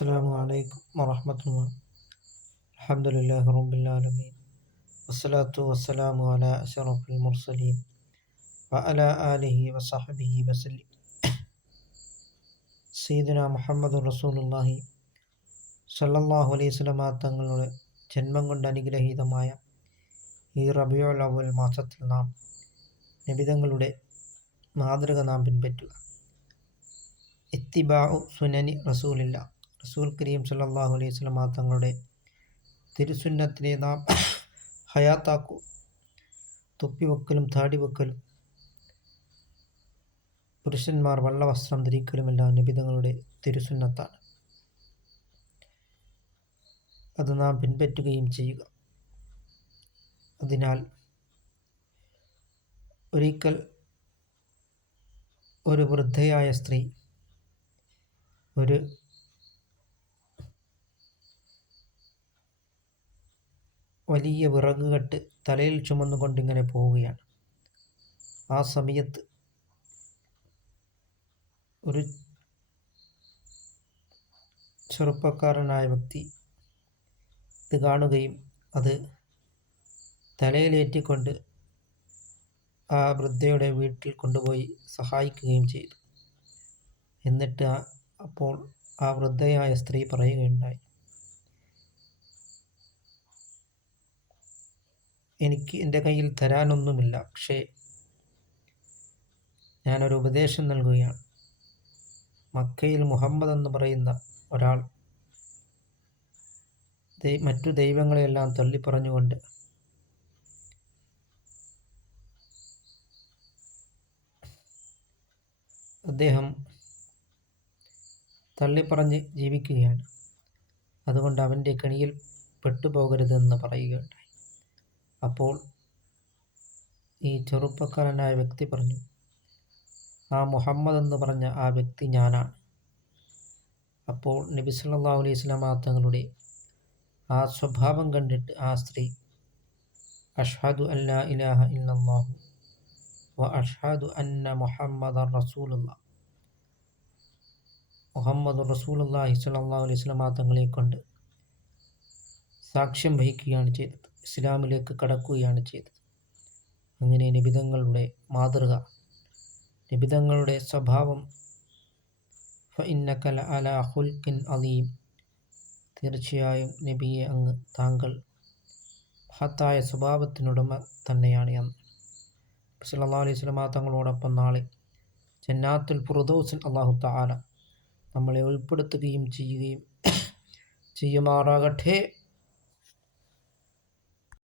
അസ്സലാമു അലൈക്കും വറഹ്മത്തുള്ളാഹി. അൽഹംദുലില്ലാഹി റബ്ബിൽ ആലമീൻ. വസ്സലാത്തു വസ്സലാമു അലാ അശ്റഫിൽ മുർസലീൻ വഅലാ ആലിഹി വസഹ്ബിഹി വസല്ലം. സയ്യിദുനാ മുഹമ്മദുർ റസൂലുള്ളാഹി സ്വല്ലല്ലാഹു അലൈഹി വസല്ലമ തങ്ങളുടെ ജന്മം കൊണ്ട് അനുഗ്രഹീതമായ ഈ റബീഉൽ അവ്വൽ മാസത്തിൽ നാം നബിതങ്ങളുടെ മാതൃക നാം പിൻപറ്റുക. ഇത്തിബാഉ സുനനി റസൂലില്ലാ, റസൂൽ കരീം സല്ലല്ലാഹു അലൈഹി വസല്ലമ തങ്ങളുടെ തിരുസുന്നത്തിനെ നാം ഹയാത്താക്കൂ. തൊപ്പിവെക്കലും താടിവെക്കലും പുരുഷന്മാർ വെള്ളവസ്ത്രം ധരിക്കലുമെല്ലാം നബിതങ്ങളുടെ തിരുസുന്നത്താണ്. അത് നാം പിൻപറ്റുകയും ചെയ്യുക. അതിനാൽ ഒരിക്കൽ ഒരു വൃദ്ധയായ സ്ത്രീ ഒരു വലിയ വിറകുകെട്ട് തലയിൽ ചുമന്നുകൊണ്ടിങ്ങനെ പോവുകയാണ്. ആ സമയത്ത് ഒരു ചെറുപ്പക്കാരനായ വ്യക്തി ഇത് കാണുകയും അത് തലയിലേറ്റിക്കൊണ്ട് ആ വൃദ്ധയുടെ വീട്ടിൽ കൊണ്ടുപോയി സഹായിക്കുകയും ചെയ്തു. എന്നിട്ട് അപ്പോൾ ആ വൃദ്ധയായ സ്ത്രീ പറയുകയുണ്ടായി, എനിക്ക് എൻ്റെ കയ്യിൽ തരാനൊന്നുമില്ല, പക്ഷേ ഞാനൊരു ഉപദേശം നൽകുകയാണ്. മക്കയിൽ മുഹമ്മദ് എന്ന് പറയുന്ന ഒരാൾ മറ്റു ദൈവങ്ങളെയെല്ലാം തള്ളിപ്പറഞ്ഞുകൊണ്ട് അദ്ദേഹം തള്ളിപ്പറഞ്ഞ് ജീവിക്കുകയാണ്. അതുകൊണ്ട് അവൻ്റെ കെണിയിൽ പെട്ടുപോകരുതെന്ന് പറയുകയുണ്ടായി. അപ്പോൾ ഈ ചെറുപ്പക്കാരനായ വ്യക്തി പറഞ്ഞു, ആ മുഹമ്മദ് എന്ന് പറഞ്ഞ ആ വ്യക്തി ഞാനാണ്. അപ്പോൾ നബി സല്ലല്ലാഹു അലൈഹി വസല്ലമ തങ്ങളുടെ ആ സ്വഭാവം കണ്ടിട്ട് ആ സ്ത്രീ അഷ്ഹദു അല്ലാ ഇലാഹ ഇല്ലല്ലാഹു വ അഷ്ഹദു അന്ന മുഹമ്മദർ റസൂലുള്ളാഹ്, മുഹമ്മദ് റസൂലുള്ളാഹി സ്വല്ലല്ലാഹു അലൈഹി വസല്ലമ തങ്ങളെ കൊണ്ട് സാക്ഷ്യം വഹിക്കുകയാണ് ചെയ്തത്. ഇസ്ലാമിലേക്ക് കടക്കുകയാണ് ചെയ്തത്. അങ്ങനെ നബിതങ്ങളുടെ മാതൃക, നബിതങ്ങളുടെ സ്വഭാവം ഫഇന്നക ലഅലാ ഖുൽഖിൻ അദീം, തീർച്ചയായും നബിയെ താങ്കൾ മഹത്തായ സ്വഭാവത്തിനുടമ തന്നെയാണ് എന്ന് സല്ലല്ലാഹു അലൈഹി വസല്ലമ തങ്ങളോടൊപ്പം നാളെ ജന്നാത്തുൽ ഫിർദൗസിൽ അല്ലാഹു തആല നമ്മളെ ഉൾപ്പെടുത്തുകയും ചെയ്യുമാറാകട്ടെ.